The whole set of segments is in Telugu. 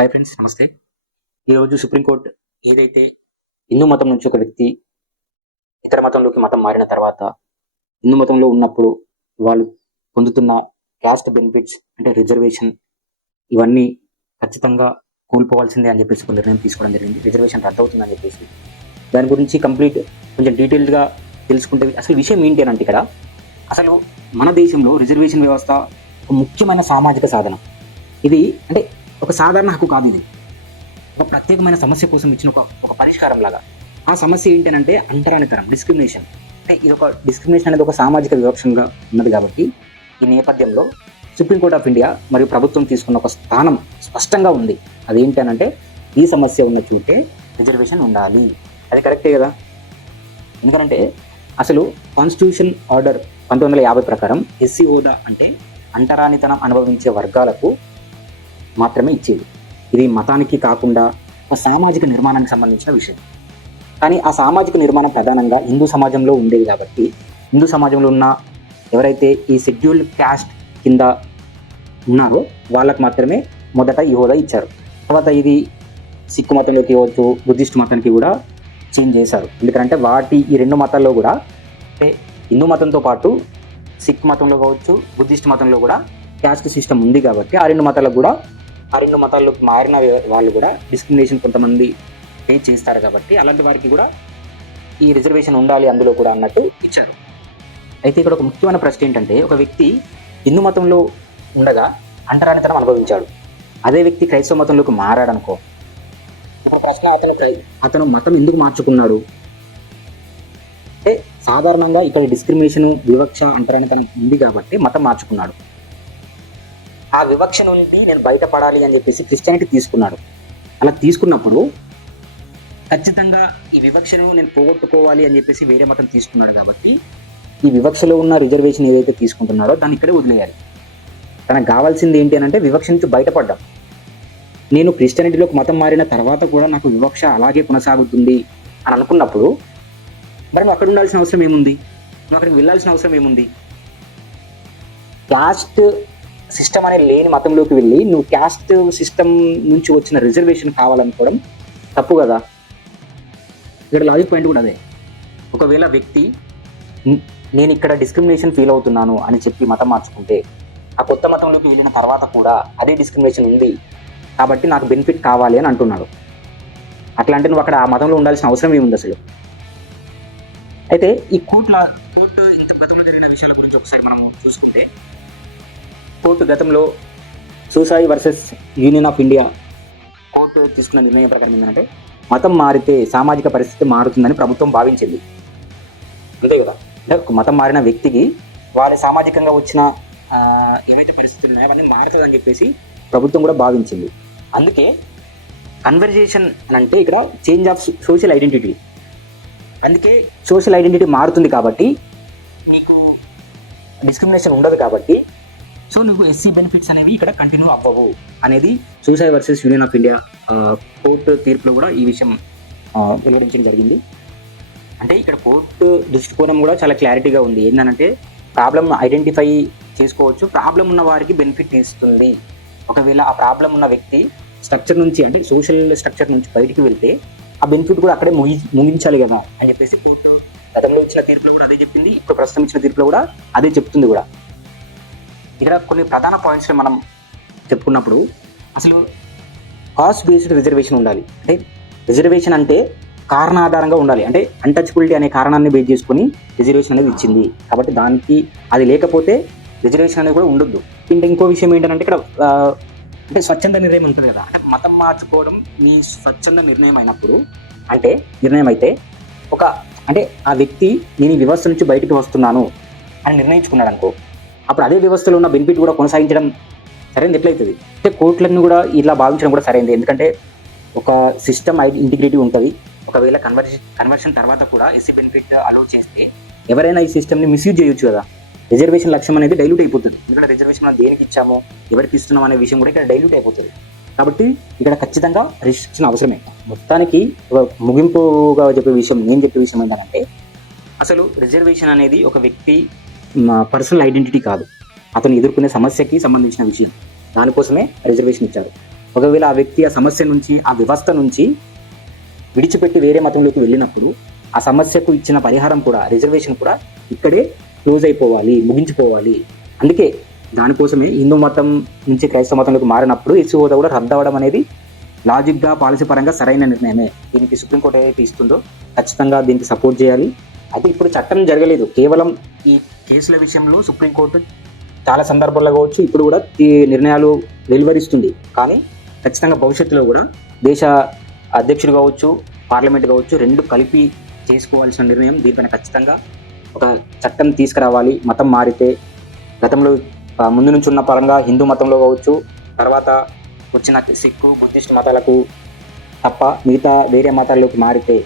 హాయ్ ఫ్రెండ్స్, నమస్తే. ఈరోజు సుప్రీంకోర్టు ఏదైతే హిందూ మతం నుంచి ఒక వ్యక్తి ఇతర మతంలోకి మతం మారిన తర్వాత హిందూ మతంలో ఉన్నప్పుడు వాళ్ళు పొందుతున్న క్యాస్ట్ బెనిఫిట్స్ అంటే రిజర్వేషన్ ఇవన్నీ ఖచ్చితంగా కోల్పోవాల్సిందే అని చెప్పేసి నిర్ణయం తీసుకోవడం జరిగింది. రిజర్వేషన్ రద్దు అవుతుందని చెప్పేసి దాని గురించి కొంచెం డీటెయిల్డ్గా తెలుసుకుంటే అసలు విషయం ఏంటి అని అంటే ఇక్కడ అసలు మన దేశంలో రిజర్వేషన్ వ్యవస్థ ఒక ముఖ్యమైన సామాజిక సాధనం. ఇది అంటే ఒక సాధారణ హక్కు కాదు, ఇది ఒక ప్రత్యేకమైన సమస్య కోసం ఇచ్చిన ఒక పరిష్కారం లాగా. ఆ సమస్య ఏంటంటే అంటరానితనం, డిస్క్రిమినేషన్. అంటే ఇది ఒక డిస్క్రిమినేషన్ అనేది ఒక సామాజిక వివక్షంగా ఉన్నది కాబట్టి ఈ నేపథ్యంలో సుప్రీంకోర్టు ఆఫ్ ఇండియా మరియు ప్రభుత్వం తీసుకున్న ఒక స్థానం స్పష్టంగా ఉంది. అదేంటి అని అంటే ఈ సమస్య ఉన్న చోటే రిజర్వేషన్ ఉండాలి. అది కరెక్టే కదా. ఎందుకంటే అసలు కాన్స్టిట్యూషన్ ఆర్డర్ 1950 ప్రకారం ఎస్సీ హోదా అంటే అంటరానితనం అనుభవించే వర్గాలకు మాత్రమే ఇచ్చేది. ఇది మతానికి కాకుండా ఆ సామాజిక నిర్మాణానికి సంబంధించిన విషయం. కానీ ఆ సామాజిక నిర్మాణం ప్రధానంగా హిందూ సమాజంలో ఉండేది కాబట్టి హిందూ సమాజంలో ఉన్న ఎవరైతే ఈ షెడ్యూల్డ్ క్యాస్ట్ కింద ఉన్నారో వాళ్ళకు మాత్రమే మొదట ఈ హోదా ఇచ్చారు. తర్వాత ఇది సిక్కు మతంలోకి ఇవ్వచ్చు, బుద్ధిస్ట్ మతానికి కూడా చేంజ్ చేశారు. ఎందుకంటే ఈ రెండు మతాల్లో కూడా అంటే హిందూ మతంతో పాటు సిక్ మతంలో కావచ్చు, బుద్ధిస్ట్ మతంలో కూడా క్యాస్ట్ సిస్టమ్ ఉంది కాబట్టి ఆ రెండు మతాల్లోకి మారిన వాళ్ళు కూడా డిస్క్రిమినేషన్ కొంతమంది ఫేస్ చేస్తారు కాబట్టి అలాంటి వారికి కూడా ఈ రిజర్వేషన్ ఉండాలి అందులో కూడా అన్నట్టు ఇచ్చారు. అయితే ఇక్కడ ఒక ముఖ్యమైన ప్రశ్న ఏంటంటే ఒక వ్యక్తి హిందూ మతంలో ఉండగా అంటరానితనం అనుభవించాడు. అదే వ్యక్తి క్రైస్తవ మతంలోకి మారాడనుకో, ఇప్పుడు ప్రశ్న అతను మతం ఎందుకు మార్చుకున్నాడు అంటే సాధారణంగా ఇక్కడ డిస్క్రిమినేషన్, వివక్ష, అంటరానితనం ఉంది కాబట్టి మతం మార్చుకున్నాడు. ఆ వివక్ష నుండి నేను బయటపడాలి అని చెప్పేసి క్రిస్టియానిటీ తీసుకున్నాడు. అలా తీసుకున్నప్పుడు ఖచ్చితంగా ఈ వివక్షను నేను పోగొట్టుకోవాలి అని చెప్పేసి వేరే మతం తీసుకున్నాడు కాబట్టి ఈ వివక్షలో ఉన్న రిజర్వేషన్ ఏదైతే తీసుకుంటున్నాడో దాన్ని ఇక్కడే వదిలేయాలి. తనకు కావాల్సింది ఏంటి అని అంటే వివక్ష నుంచి బయటపడ్డాం. నేను క్రిస్టియానిటీలోకి మతం మారిన తర్వాత కూడా నాకు వివక్ష అలాగే కొనసాగుతుంది అని అనుకున్నప్పుడు మరి నువ్వు అక్కడ ఉండాల్సిన అవసరం ఏముంది? నువ్వు అక్కడికి వెళ్ళాల్సిన అవసరం ఏముంది? క్యాస్ట్ సిస్టమ్ అనే లేని మతంలోకి వెళ్ళి నువ్వు క్యాస్ట్ సిస్టమ్ నుంచి వచ్చిన రిజర్వేషన్ కావాలనుకోవడం తప్పు కదా. ఇక్కడ లాజిక్ పాయింట్ కూడా అదే. ఒకవేళ వ్యక్తి నేను ఇక్కడ డిస్క్రిమినేషన్ ఫీల్ అవుతున్నాను అని చెప్పి మతం మార్చుకుంటే ఆ కొత్త మతంలోకి వెళ్ళిన తర్వాత కూడా అదే డిస్క్రిమినేషన్ ఉంది కాబట్టి నాకు బెనిఫిట్ కావాలి అని అంటున్నాడు. అట్లా అంటే నువ్వు అక్కడ ఆ మతంలో ఉండాల్సిన అవసరం ఏముంది అసలు? అయితే ఈ కోర్టు ఇంత గతంలో జరిగిన విషయాల గురించి ఒకసారి మనము చూసుకుంటే కోర్టు గతంలో Soosai versus union of India court తీసుకున్న నిర్ణయం ప్రకారం ఏంటంటే మతం మారితే సామాజిక పరిస్థితి మారుతుందని ప్రభుత్వం భావించింది. అంతే కదా. అంటే ఒక మతం మారిన వ్యక్తికి వాళ్ళ సామాజికంగా వచ్చిన ఏవైతే పరిస్థితులు ఉన్నాయో అవన్నీ మారుతుందని చెప్పేసి ప్రభుత్వం కూడా భావించింది. అందుకే కన్వర్జేషన్ అని అంటే ఇక్కడ చేంజ్ ఆఫ్ సోషల్ ఐడెంటిటీ. అందుకే సోషల్ ఐడెంటిటీ మారుతుంది కాబట్టి నీకు డిస్క్రిమినేషన్ ఉండదు కాబట్టి సో నువ్వు ఎస్సీ బెనిఫిట్స్ అనేవి ఇక్కడ కంటిన్యూ అవ్వవు అనేది Soosai versus union of India court తీర్పులో కూడా ఈ విషయం వెల్లడించడం జరిగింది. అంటే ఇక్కడ కోర్టు దృష్టికోణం కూడా చాలా క్లారిటీగా ఉంది. ఏంటంటే ప్రాబ్లం ఐడెంటిఫై చేసుకోవచ్చు, ప్రాబ్లం ఉన్న వారికి బెనిఫిట్ ఇస్తుంది. ఒకవేళ ఆ ప్రాబ్లం ఉన్న వ్యక్తి స్ట్రక్చర్ నుంచి అంటే సోషల్ స్ట్రక్చర్ నుంచి బయటికి వెళ్తే ఆ బెనిఫిట్ కూడా అక్కడే ముగించాలి కదా అని చెప్పేసి కోర్టు గతంలో ఇచ్చిన తీర్పులో కూడా అదే చెప్పింది, ఇప్పుడు ప్రస్తుతం ఇచ్చిన తీర్పులో కూడా అదే చెప్తుంది కూడా. ఇక్కడ కొన్ని ప్రధాన పాయింట్స్ మనం చెప్పుకున్నప్పుడు అసలు కాస్ట్ బేస్డ్ రిజర్వేషన్ ఉండాలి. అంటే రిజర్వేషన్ అంటే కారణాధారంగా ఉండాలి. అంటే అన్టచబిలిటీ అనే కారణాన్ని బేస్ చేసుకుని రిజర్వేషన్ అనేది ఇచ్చింది కాబట్టి దానికి అది లేకపోతే రిజర్వేషన్ అనేది కూడా ఉండొద్దు. ఇంకో విషయం ఏంటంటే ఇక్కడ అంటే స్వచ్ఛంద నిర్ణయం ఉంటుంది కదా. అంటే మతం మార్చుకోవడం మీ స్వచ్ఛంద నిర్ణయం అయినప్పుడు అంటే నిర్ణయం అయితే అంటే ఆ వ్యక్తి నేను ఈ వ్యవస్థ నుంచి బయటకు వస్తున్నాను అని నిర్ణయించుకున్నాడు అనుకో, అప్పుడు అదే వ్యవస్థలో ఉన్న బెనిఫిట్ కూడా కొనసాగించడం సరైనది ఎట్లయితుంది? అంటే కోర్టులను కూడా ఇలా భావించడం కూడా సరైనది. ఎందుకంటే ఒక సిస్టమ్ ఇంటిగ్రిటీ ఉంటుంది. ఒకవేళ కన్వర్షన్ తర్వాత కూడా ఎస్సీ బెనిఫిట్ అలౌ చేస్తే ఎవరైనా ఈ సిస్టమ్ని మిస్యూజ్ చేయొచ్చు కదా. రిజర్వేషన్ లక్ష్యం అనేది డైల్యూట్ అయిపోతుంది. ఎందుకంటే రిజర్వేషన్ మనం దేనికి ఇచ్చామో ఎవరికి ఇస్తున్నాం అనే విషయం కూడా ఇక్కడ డైల్యూట్ అయిపోతుంది. కాబట్టి ఇక్కడ ఖచ్చితంగా రిస్ట్రిక్షన్ అవసరమే. మొత్తానికి ముగింపుగా చెప్పే విషయం నేను చెప్పే విషయం ఏంటంటే అసలు రిజర్వేషన్ అనేది ఒక వ్యక్తి పర్సనల్ ఐడెంటిటీ కాదు, అతను ఎదుర్కొనే సమస్యకి సంబంధించిన విషయం. దానికోసమే రిజర్వేషన్ ఇచ్చారు. ఒకవేళ ఆ వ్యక్తి ఆ సమస్య నుంచి, ఆ వ్యవస్థ నుంచి విడిచిపెట్టి వేరే మతంలోకి వెళ్ళినప్పుడు ఆ సమస్యకు ఇచ్చిన పరిహారం కూడా, రిజర్వేషన్ కూడా ఇక్కడే క్లోజ్ అయిపోవాలి, ముగించిపోవాలి. అందుకే దానికోసమే హిందూ మతం నుంచి క్రైస్తవ మతంలోకి మారినప్పుడు ఎస్సీ హోదా కూడా రద్దు అవ్వడం అనేది లాజిక్గా, పాలసీ పరంగా సరైన నిర్ణయమే. దీనికి సుప్రీంకోర్టు ఏదైతే ఇస్తుందో ఖచ్చితంగా దీనికి సపోర్ట్ చేయాలి. అయితే ఇప్పుడు చట్టం జరగలేదు, కేవలం ఈ కేసుల విషయంలో సుప్రీంకోర్టు చాలా సందర్భాల్లో కావచ్చు ఇప్పుడు కూడా ఈ నిర్ణయాలు వెలువరిస్తుంది. కానీ ఖచ్చితంగా భవిష్యత్తులో కూడా దేశ అధ్యక్షుడు కావచ్చు, పార్లమెంట్ కావచ్చు, రెండు కలిపి చేసుకోవాల్సిన నిర్ణయం. దీనిపైన ఖచ్చితంగా ఒక చట్టం తీసుకురావాలి. మతం మారితే గతంలో ముందు నుంచి ఉన్న పరంగా హిందూ మతంలో కావచ్చు, తర్వాత వచ్చిన సిక్కు, బుద్ధిస్ట్ మతాలకు తప్ప మిగతా వేరే మతాల్లోకి మారితే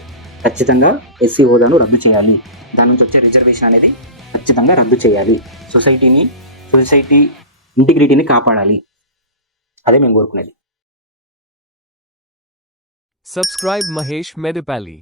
ఖచ్చితంగా ఎస్సీ హోదాను రద్దు చేయాలి. దాని నుంచి వచ్చే రిజర్వేషన్ అనేది ఖచ్చితంగా రద్దు చేయాలి. సొసైటీ ఇంటిగ్రిటీని కాపాడాలి. అదే మేము కోరుకునేది. Subscribe Mahesh Medapalli.